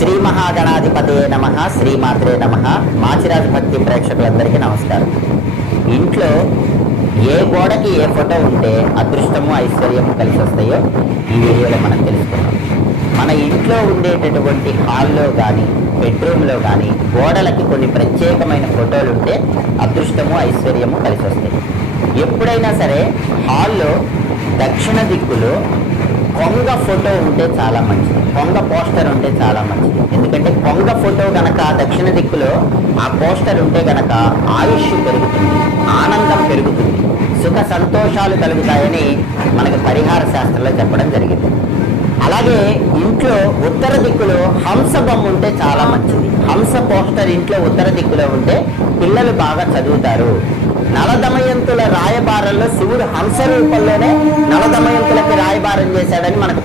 శ్రీ మహాగణాధిపతయే నమః, శ్రీమాత్రే నమః. మాచిరాజు భక్తి ప్రేక్షకులందరికీ నమస్కారం. ఇంట్లో ఏ గోడకి ఏ ఫోటో ఉంటే అదృష్టము ఐశ్వర్యము కలిసి వస్తాయో ఈ వీడియోలో మనం తెలుసుకున్నాం. మన ఇంట్లో ఉండేటటువంటి హాల్లో కానీ బెడ్రూమ్లో కానీ గోడలకి కొన్ని ప్రత్యేకమైన ఫోటోలు ఉంటే అదృష్టము ఐశ్వర్యము కలిసి వస్తాయి. ఎప్పుడైనా సరే హాల్లో దక్షిణ దిక్కులో కొంగ ఫోటో ఉంటే చాలా మంచిది, కొంగ పోస్టర్ ఉంటే చాలా మంచిది. ఎందుకంటే కొంగ ఫోటో గనక దక్షిణ దిక్కులో ఆ పోస్టర్ ఉంటే గనక ఆయుష్ పెరుగుతుంది, ఆనందం పెరుగుతుంది, సుఖ సంతోషాలు కలుగుతాయని మనకు పరిహార శాస్త్రంలో చెప్పడం జరిగింది. అలాగే ఇంట్లో ఉత్తర దిక్కులో హంస బొమ్మ ఉంటే చాలా మంచిది. హంస పోస్టర్ ఇంట్లో ఉత్తర దిక్కులో ఉంటే పిల్లలు బాగా చదువుతారు. నలదమయంతుల రాయబారంలో శివుడు హంస రూపంలోనే నలదమయంతులకి రాయబారం చేశాడని మనకు